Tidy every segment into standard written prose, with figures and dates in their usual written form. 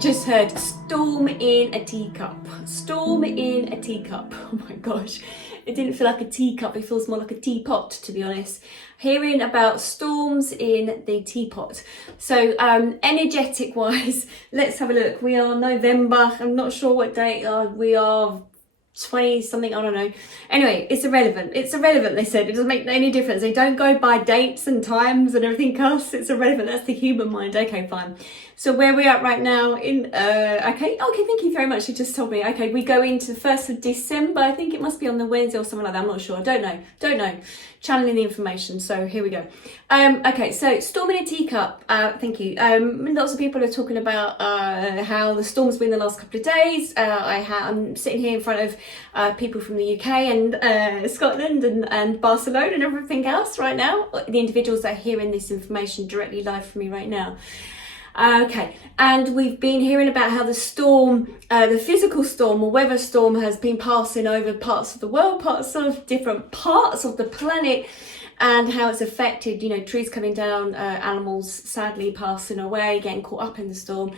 Just heard storm in a teacup. Storm in a teacup. Oh my gosh. It didn't feel like a teacup, it feels more like a teapot, to be honest. Hearing about storms in the teapot. So energetic wise, let's have a look. We are November. I'm not sure what date we are. 20 something, I don't know. Anyway, it's irrelevant. It's irrelevant, they said. It doesn't make any difference. They don't go by dates and times and everything else. It's irrelevant. That's the human mind. Okay, fine. So where we're at right now in okay, thank you very much. You just told me. Okay, we go into the 1st of December. I think it must be on the Wednesday or something like that. I'm not sure. I don't know. Channeling the information. So here we go. Okay, so storm in a teacup. Thank you. Lots of people are talking about how the storm's been the last couple of days. I'm sitting here in front of people from the UK and Scotland and Barcelona and everything else right now. The individuals that are hearing this information directly live from me right now. Okay, and we've been hearing about how the storm, the physical storm or weather storm has been passing over parts of the world, different parts of the planet, and how it's affected, trees coming down, animals sadly passing away, getting caught up in the storm.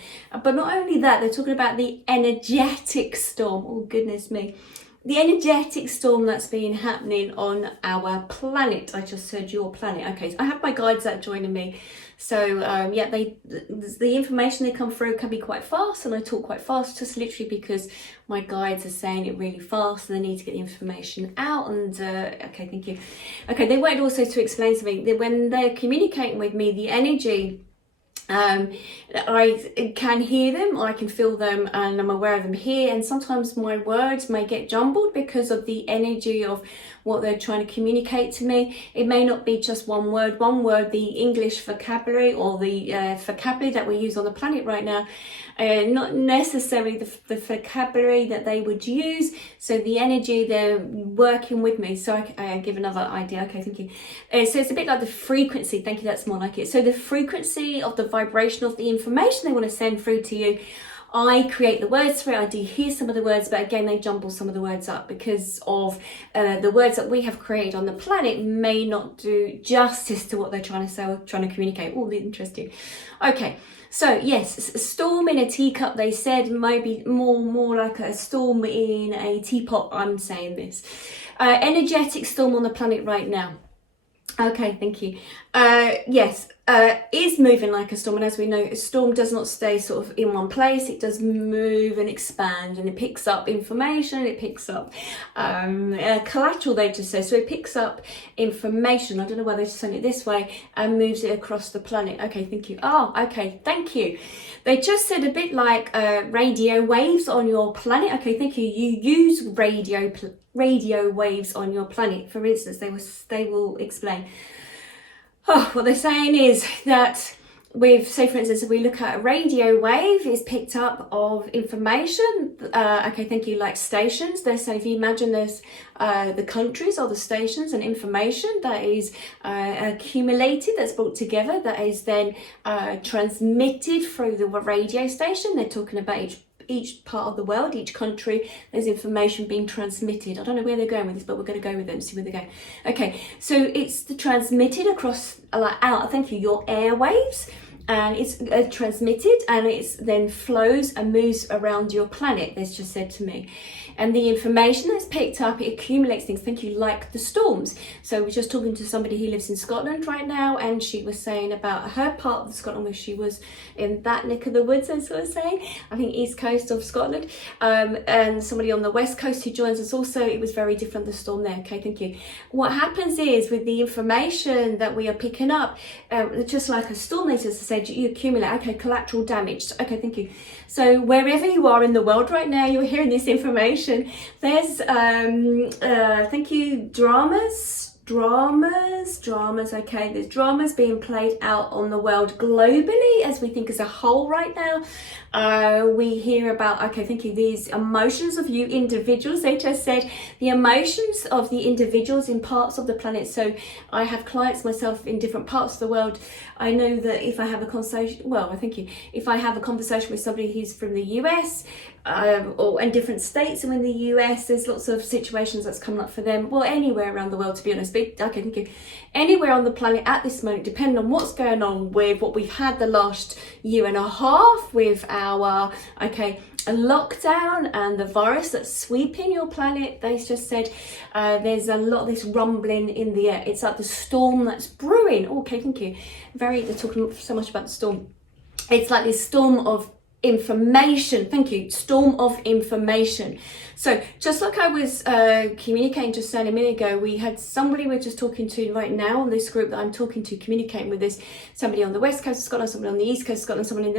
But not only that, they're talking about the energetic storm. Oh, goodness me. The energetic storm that's been happening on our planet. I just said your planet. Okay, so I have my guides that are joining me. So yeah, the information they come through can be quite fast, and I talk quite fast just literally because my guides are saying it really fast and they need to get the information out. And okay, thank you. Okay, they wanted also to explain to me that when they're communicating with me, the energy, I can hear them, I can feel them, and I'm aware of them here. And sometimes my words may get jumbled because of the energy of what they're trying to communicate to me. It may not be just one word, the English vocabulary or the vocabulary that we use on the planet right now, not necessarily the vocabulary that they would use. So the energy, they're working with me. So I give another idea. Okay, thank you. So it's a bit like the frequency. Thank you, that's more like it. So the frequency of the vibration of the information they want to send through to you, I create the words for it. I do hear some of the words, but again, they jumble some of the words up because of the words that we have created on the planet may not do justice to what they're trying to say, trying to communicate. Oh, interesting. Okay, so yes, storm in a teacup, they said, maybe more like a storm in a teapot. I'm saying this. Energetic storm on the planet right now. Okay, thank you. Yes, is moving like a storm, and as we know, a storm does not stay sort of in one place. It does move and expand, and it picks up information, it picks up collateral, they just say. So it picks up information, I don't know why they just send it this way, and moves it across the planet. Okay, thank you. Oh, okay, thank you. They just said a bit like radio waves on your planet. Okay, thank you. You use radio waves on your planet. For instance, they will explain. Oh, what they're saying is that say for instance, if we look at a radio wave, is picked up of information. Okay, thank you. Like stations, they're saying if you imagine there's the countries or the stations and information that is accumulated, that's brought together, that is then transmitted through the radio station. They're talking about each part of the world, each country, there's information being transmitted. I don't know where they're going with this, but we're going to go with them, see where they go. Okay, so it's transmitted across, thank you, your airwaves, and it's transmitted, and it's then flows and moves around your planet, that's just said to me. And the information that's picked up, it accumulates things, thank you, like the storms. So we're just talking to somebody who lives in Scotland right now, and she was saying about her part of Scotland where she was in that neck of the woods, I was sort of saying, I think east coast of Scotland, and somebody on the west coast who joins us also, it was very different, the storm there. Okay, thank you. What happens is with the information that we are picking up, just like a storm, they just said, you accumulate, okay, collateral damage. Okay, thank you. So wherever you are in the world right now, you're hearing this information. There's thank you, dramas, okay, there's dramas being played out on the world globally as we think as a whole right now. We hear about, okay, thank you, these emotions of you individuals. They just said the emotions of the individuals in parts of the planet. So I have clients myself in different parts of the world. I know that if I have a conversation, well, thank you, if I have a conversation with somebody who's from the US, or in different states, and in the US there's lots of situations that's coming up for them, well, anywhere around the world, to be honest, but okay, thank you, anywhere on the planet at this moment, depending on what's going on with what we've had the last year and a half with our a lockdown and the virus that's sweeping your planet. They just said there's a lot of this rumbling in the air. It's like the storm that's brewing. Okay, thank you. They're talking so much about the storm. It's like this storm of information. Thank you. Storm of information. So just like I was communicating just a minute ago, we had somebody we're just talking to right now on this group that I'm talking to, communicating with this, somebody on the west coast of Scotland, somebody on the east coast of Scotland, someone in the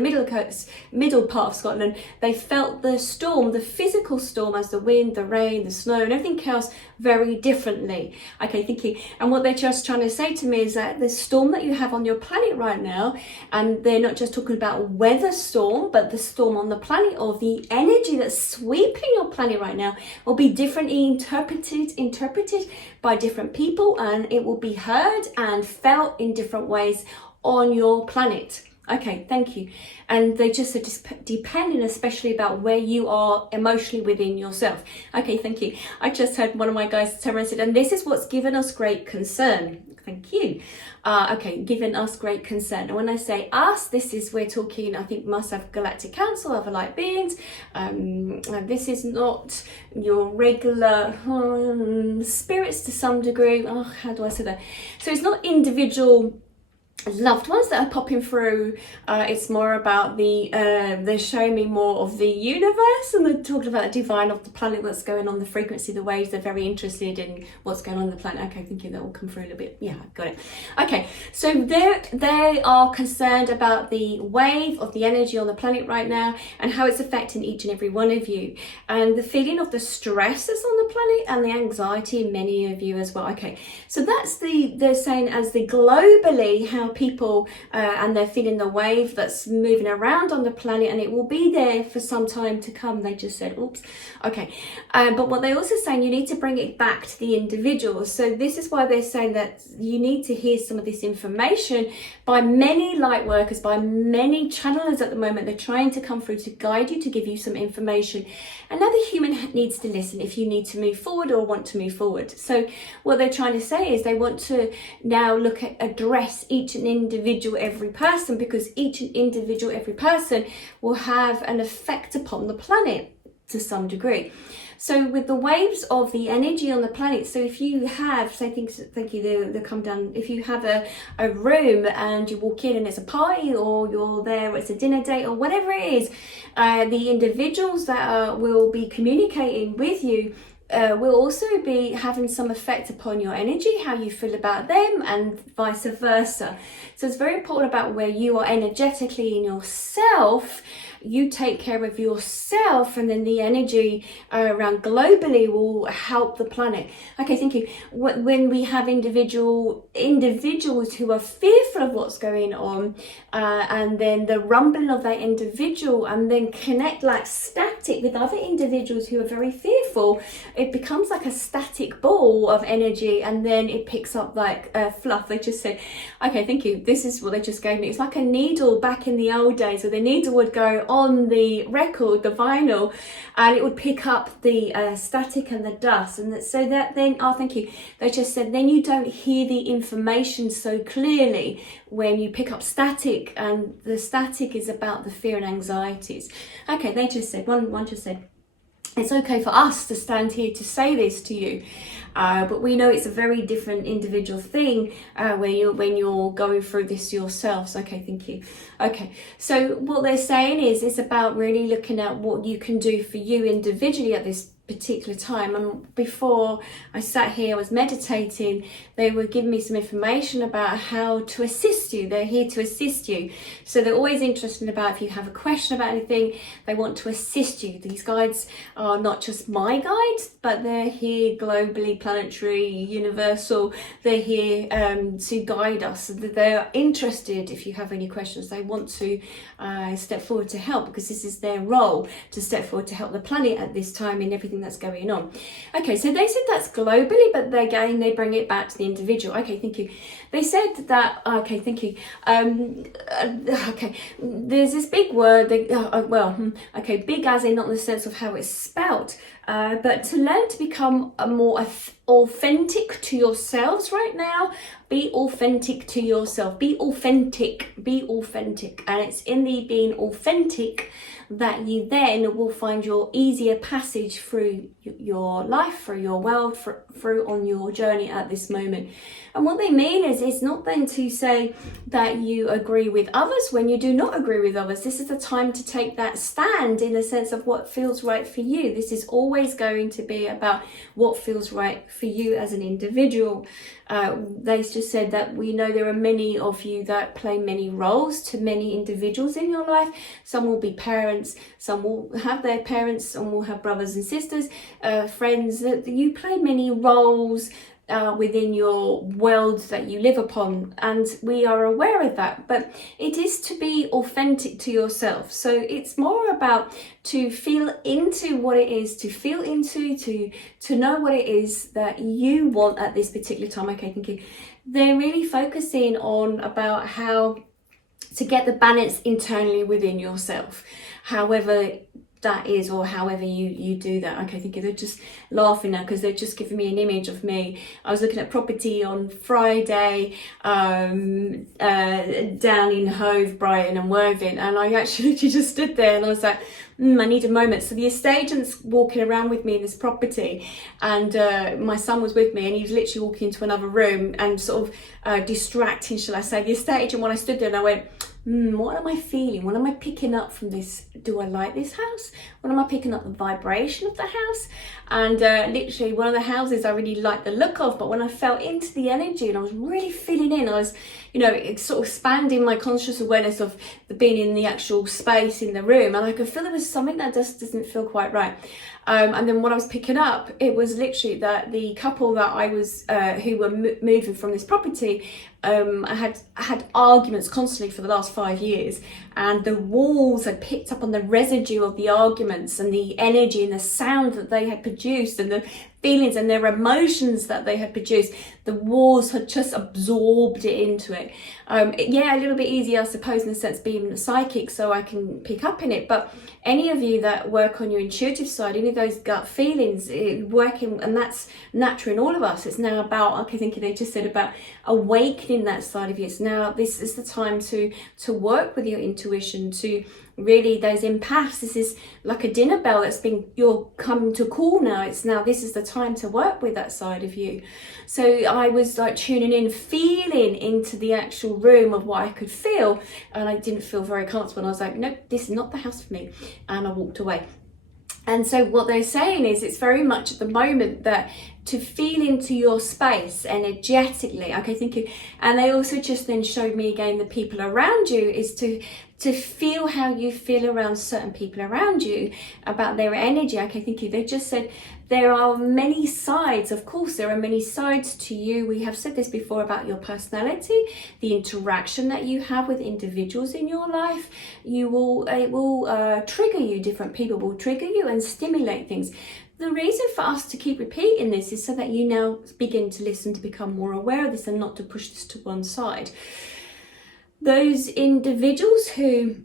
middle part of Scotland. They felt the storm, the physical storm, as the wind, the rain, the snow and everything else, very differently. Okay, thank you. And what they're just trying to say to me is that the storm that you have on your planet right now, and they're not just talking about weather storm, but the storm on the planet, or the energy that's sweeping your planet right now, will be differently interpreted by different people, and it will be heard and felt in different ways on your planet. Okay, thank you. And they just are depending especially about where you are emotionally within yourself. Okay, thank you. I just heard one of my guys turn around and said, and this is what's given us great concern. Thank you. Okay, given us great concern. And when I say us, this is, we're talking, I think, must have Galactic Council, other light beings. And this is not your regular spirits to some degree. Oh, how do I say that? So it's not individual loved ones that are popping through. It's more about they're showing me more of the universe, and they're talking about the divine of the planet, what's going on, the frequency, the waves. They're very interested in what's going on the planet. Okay, thank you. That will come through a little bit. Yeah, got it. Okay, so they are concerned about the wave of the energy on the planet right now and how it's affecting each and every one of you, and the feeling of the stress that's on the planet and the anxiety in many of you as well. Okay, so that's they're saying as the globally how people and they're feeling the wave that's moving around on the planet, and it will be there for some time to come. They just said, oops. Okay, but what they're also saying, you need to bring it back to the individual. So this is why they're saying that you need to hear some of this information by many light workers, by many channelers at the moment. They're trying to come through to guide you, to give you some information, and now the human needs to listen if you need to move forward or want to move forward. So what they're trying to say is they want to now look at address each and individual every person, because each and individual every person will have an effect upon the planet to some degree. So with the waves of the energy on the planet, so if you have, say things, thank you, they come down, if you have a room and you walk in and it's a party, or you're there, it's a dinner date, or whatever it is, the individuals that will be communicating with you will also be having some effect upon your energy, how you feel about them, and vice versa. So it's very important about where you are energetically in yourself. You take care of yourself, and then the energy around globally will help the planet. Okay, thank you. When we have individuals who are fearful of what's going on, and then the rumbling of that individual, and then connect like static with other individuals who are very fearful, it becomes like a static ball of energy, and then it picks up like fluff. They just said, okay, thank you. This is what they just gave me. It's like a needle back in the old days, where the needle would go on the record, the vinyl, and it would pick up the static and the dust, and so that then, oh, thank you. They just said then you don't hear the information so clearly when you pick up static, and the static is about the fear and anxieties. Okay, they just said, one just said, it's okay for us to stand here to say this to you, but we know it's a very different individual thing when you're going through this yourselves. Okay, thank you. Okay, so what they're saying is it's about really looking at what you can do for you individually at this particular time. And before I sat here, I was meditating, they were giving me some information about how to assist you. They're here to assist you. So they're always interested about if you have a question about anything, they want to assist you. These guides are not just my guides, but they're here globally, planetary, universal. They're here to guide us. They're interested if you have any questions. They want to step forward to help, because this is their role, to step forward to help the planet at this time in everything everything that's going on. Okay, so they said that's globally, but again, they bring it back to the individual. Okay, thank you. They said that, okay, thank you. Okay, there's this big word, okay, big as in not in the sense of how it's spelt, but to learn to become a more authentic to yourselves right now. Be authentic to yourself. Be authentic. And it's in the being authentic that you then will find your easier passage through your life, through your world, through on your journey at this moment. And what they mean is, it's not then to say that you agree with others when you do not agree with others. This is the time to take that stand in the sense of what feels right for you. This is always going to be about what feels right for you as an individual. They just said that we know there are many of you that play many roles to many individuals in your life. Some will be parents, some will have their parents, some will have brothers and sisters, friends. That you play many roles within your world that you live upon, and we are aware of that, but it is to be authentic to yourself. So it's more about to feel into what it is, to feel into, to know what it is that you want at this particular time. Okay, thank you. They're really focusing on about how to get the balance internally within yourself, however that is, or however you do that. Okay, thank you. They're just laughing now because they're just giving me an image of me. I was looking at property on Friday down in Hove, Brighton and Worthing, and I actually just stood there and I was like, I need a moment. So the estate agent's walking around with me in this property, and my son was with me, and he was literally walking into another room and sort of distracting, shall I say, the estate agent. When I stood there and I went, what am I feeling? What am I picking up from this? Do I like this house? What am I picking up? The vibration of the house? And literally one of the houses I really liked the look of, but when I felt into the energy and I was really feeling in, I was, sort of expanding my conscious awareness of being in the actual space in the room, and I could feel there was something that just doesn't feel quite right. And then what I was picking up, it was literally that the couple that I was, who were moving from this property, I had arguments constantly for the last 5 years, and the walls had picked up on the residue of the arguments and the energy and the sound that they had produced and the feelings and their emotions that they had produced. The walls had just absorbed it into it. A little bit easier, I suppose, in the sense being psychic, so I can pick up in it. But any of you that work on your intuitive side, any of those gut feelings, working, and that's natural in all of us. It's now about, okay, thinking they just said about awakening that side of you. It's now, this is the time to work with your intuition, to really those empaths. This is like a dinner bell that's been, you're coming to call now. It's now, this is the time to work with that side of you. So I was like tuning in, feeling into the actual room of what I could feel, and I didn't feel very comfortable, and I was like, nope, this is not the house for me, and I walked away. And so what they're saying is, it's very much at the moment that to feel into your space energetically. Okay, thank you. And they also just then showed me again the people around you, is to feel how you feel around certain people around you, about their energy. Okay, thank you. They just said there are many sides. Of course, there are many sides to you. We have said this before about your personality, the interaction that you have with individuals in your life. It will trigger you. Different people will trigger you and stimulate things. The reason for us to keep repeating this is so that you now begin to listen, to become more aware of this, and not to push this to one side. Those individuals who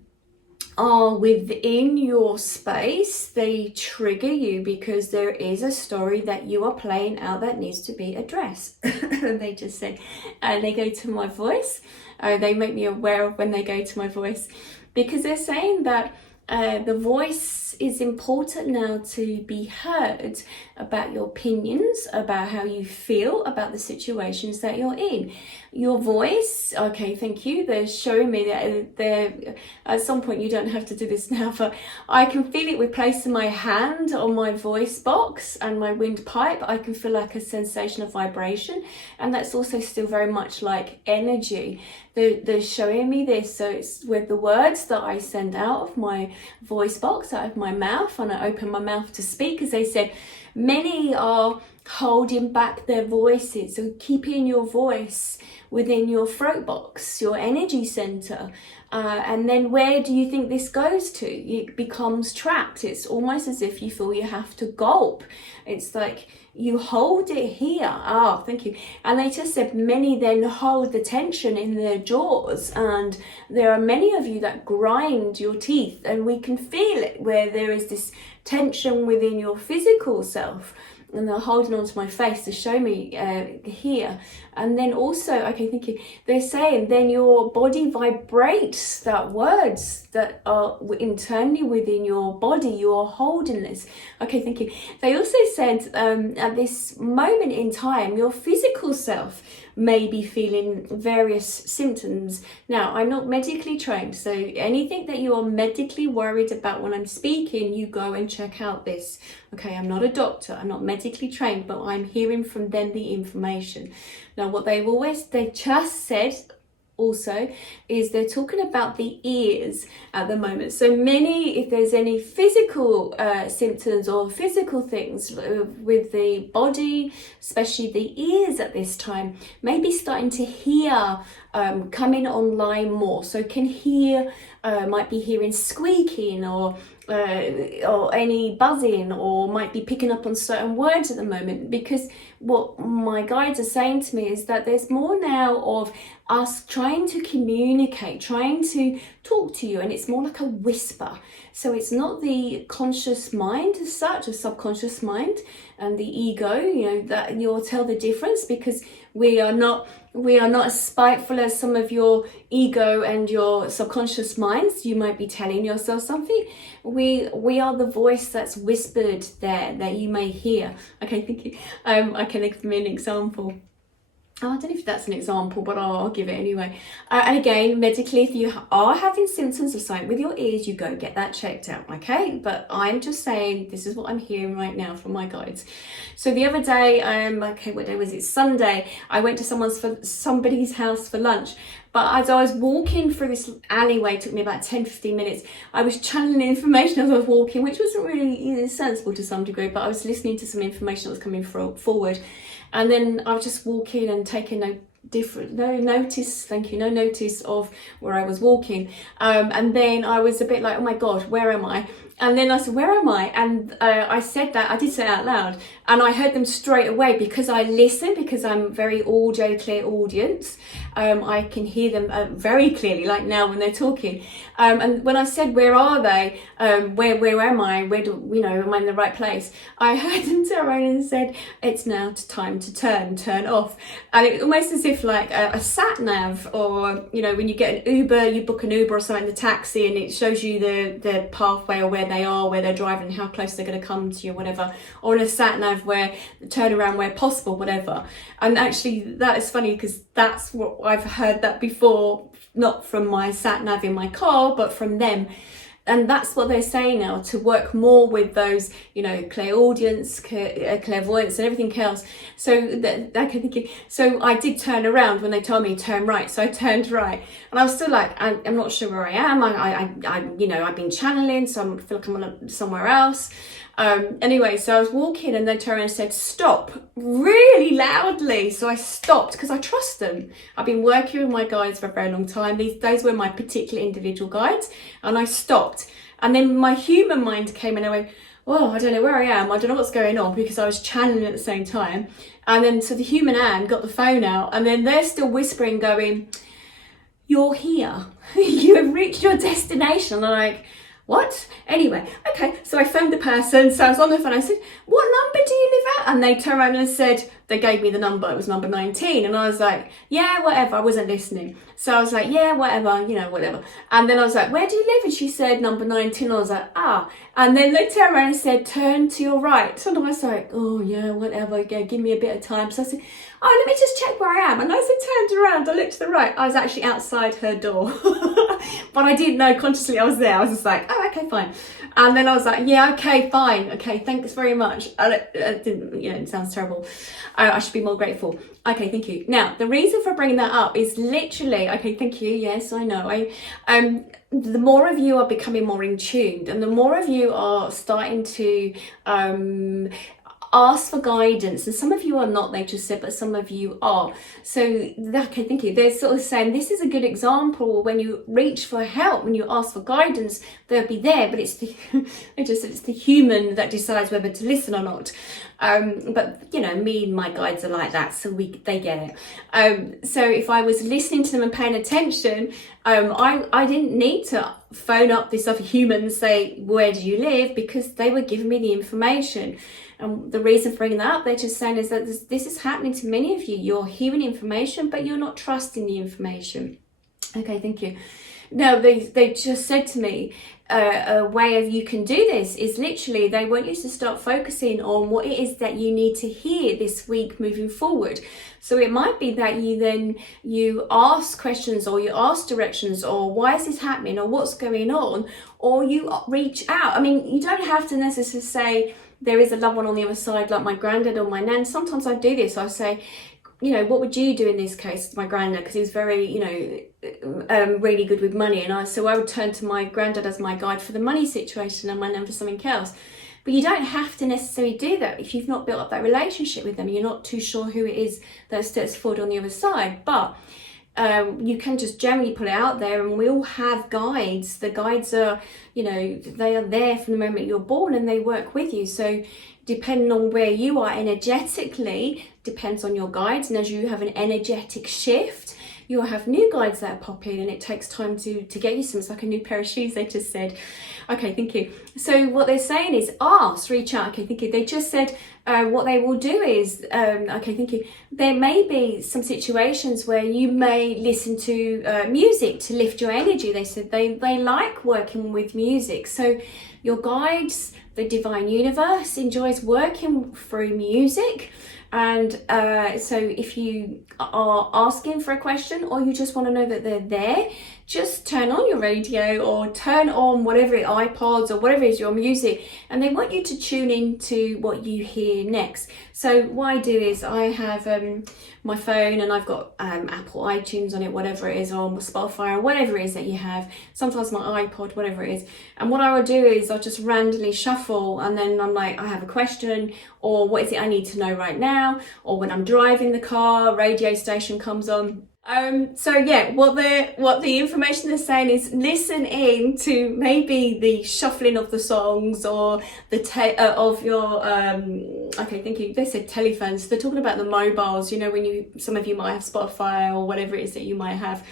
are within your space, they trigger you because there is a story that you are playing out that needs to be addressed. They just say, and they go to my voice. They make me aware of when they go to my voice, because they're saying that the voice is important now to be heard about your opinions, about how you feel about the situations that you're in. Your voice, okay, thank you. They're showing me that at some point, you don't have to do this now, but I can feel it with placing my hand on my voice box and my windpipe. I can feel like a sensation of vibration, and that's also still very much like energy. They're showing me this, so it's with the words that I send out of my voice box, out of my mouth, and I opened my mouth to speak, as they said, many are holding back their voices, so keeping your voice within your throat box, your energy center. And then where do you think this goes to? It becomes trapped. It's almost as if you feel you have to gulp. It's like you hold it here. Ah, thank you. And they just said many then hold the tension in their jaws, and there are many of you that grind your teeth, and we can feel it where there is this tension within your physical self. And they're holding on to my face to show me here. And then also, okay, thank you. They're saying then your body vibrates that words that are internally within your body. You are holding this. Okay, thank you. They also said at this moment in time, your physical self may be feeling various symptoms. Now, I'm not medically trained, so anything that you are medically worried about when I'm speaking, you go and check out this. Okay, I'm not a doctor, I'm not medically trained, but I'm hearing from them the information. Now, what they just said also is they're talking about the ears at the moment. So many, if there's any physical symptoms or physical things with the body, especially the ears at this time, maybe starting to hear coming online more. So can hear, might be hearing squeaking or any buzzing, or might be picking up on certain words at the moment, because what my guides are saying to me is that there's more now of us trying to communicate, trying to talk to you, and it's more like a whisper. So it's not the conscious mind as such, a subconscious mind and the ego, you know, that you'll tell the difference, because we are not as spiteful as some of your ego and your subconscious minds. You might be telling yourself something. We are the voice that's whispered there that you may hear. Okay, thank you. I can give me an example. Oh, I don't know if that's an example, but I'll give it anyway. And again, medically, if you are having symptoms of something with your ears, you go get that checked out, okay? But I'm just saying, this is what I'm hearing right now from my guides. So the other day, okay, what day was it? Sunday, I went to somebody's house for lunch. But as I was walking through this alleyway, it took me about 10-15 minutes, I was channeling information as I was walking, which wasn't really sensible to some degree, but I was listening to some information that was coming forward. And then I was just walking and taking no notice of where I was walking. And then I was a bit like, oh my God, where am I? And then I said, where am I? And I said that, I did say it out loud, and I heard them straight away because I listen, because I'm very audio clear audience. I can hear them very clearly, like now when they're talking. And when I said, where are they? Where am I? Where do, you know, am I in the right place? I heard them turn around and said, it's now time to turn off. And it was almost as if like a sat nav, or, you know, when you get an Uber, you book an Uber or something, the taxi, and it shows you the pathway, or where they are, where they're driving, how close they're going to come to you, whatever. Or in a sat nav where turn around where possible, whatever. And actually that is funny, because that's what I've heard that before, not from my sat nav in my car, but from them. And that's what they're saying now, to work more with those, you know, clairaudience, clairvoyance and everything else. So so I did turn around when they told me turn right. So I turned right, and I was still like, I'm not sure where I am. I you know, I've been channeling, so I feel like I'm somewhere else. Anyway, so I was walking, and they turned around and said, stop, really loudly. So I stopped, because I trust them. I've been working with my guides for a very long time. Those were my particular individual guides, and I stopped. And then my human mind came in, and I went, well, I don't know where I am. I don't know what's going on, because I was channeling at the same time. And then so the human hand got the phone out, and then they're still whispering, going, you're here. You have reached your destination. And I'm like, what? Anyway, okay, so I phoned the person, so I was on the phone, I said, what number do you live at? And they turned around and said, they gave me the number, it was number 19, and I was like, yeah, whatever, I wasn't listening. So I was like, yeah, whatever, you know, whatever. And then I was like, where do you live? And she said, number 19, I was like, ah. And then they turned around and said, turn to your right. So I was like, oh yeah, whatever, yeah, give me a bit of time. So I said, oh, let me just check where I am. And as I turned around, I looked to the right, I was actually outside her door. But I didn't know consciously I was there. I was just like, oh, okay, fine. And then I was like, yeah, okay, fine. Okay, thanks very much. And it didn't, you know, it sounds terrible. I should be more grateful. Okay, thank you. Now, the reason for bringing that up is literally, okay, thank you. Yes, I know. The more of you are becoming more in tune, and the more of you are starting to ask for guidance, and some of you are not, they just said, but some of you are. So okay, thank you. They're sort of saying this is a good example. When you reach for help, when you ask for guidance, they'll be there, but it's the it's the human that decides whether to listen or not. But you know, me and my guides are like that, so they get it. So if I was listening to them and paying attention, I didn't need to phone up this other human and say, where do you live? Because they were giving me the information. And the reason for bringing that up, they're just saying, is that this is happening to many of you. You're hearing information, but you're not trusting the information. Okay, thank you. Now, they just said to me, a way of you can do this is literally, they want you to start focusing on what it is that you need to hear this week moving forward. So it might be that you ask questions, or you ask directions, or why is this happening, or what's going on, or you reach out. I mean, you don't have to necessarily say there is a loved one on the other side, like my granddad or my nan. Sometimes I do this. I say, you know, what would you do in this case? My granddad, because he was very, you know, really good with money, and so I would turn to my granddad as my guide for the money situation, and my nan for something else. But you don't have to necessarily do that if you've not built up that relationship with them. You're not too sure who it is that steps forward on the other side, but you can just generally put it out there, and we all have guides. The guides are, you know, they are there from the moment you're born, and they work with you. So depending on where you are energetically, depends on your guides. And as you have an energetic shift, you'll have new guides that pop in, and it takes time to get used to them. It's like a new pair of shoes, they just said. Okay, thank you. So what they're saying is ask, reach out. Okay, thank you. They just said what they will do is, okay, thank you. There may be some situations where you may listen to music to lift your energy. They said they like working with music. So your guides, the divine universe, enjoys working through music. And so if you are asking for a question, or you just want to know that they're there, just turn on your radio, or turn on whatever iPods or whatever is your music, and they want you to tune into what you hear next. So what I do is I have my phone, and I've got Apple iTunes on it, whatever it is, or Spotify, or whatever it is that you have, sometimes my iPod, whatever it is. And what I will do is I'll just randomly shuffle, and then I'm like, I have a question, or what is it I need to know right now, or when I'm driving the car, radio station comes on. So yeah, what the information they're saying is listen in to maybe the shuffling of the songs, or the of your okay, thank you. They said telephones. They're talking about the mobiles. You know, when some of you might have Spotify or whatever it is that you might have.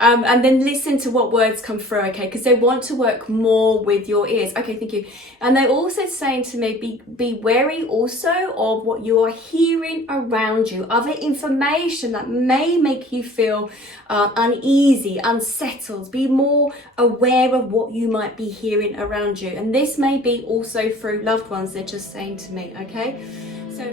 And then listen to what words come through, okay, because they want to work more with your ears. Okay, thank you. And they're also saying to me, be wary also of what you are hearing around you, other information that may make you feel uneasy, unsettled. Be more aware of what you might be hearing around you. And this may be also through loved ones, they're just saying to me, okay? So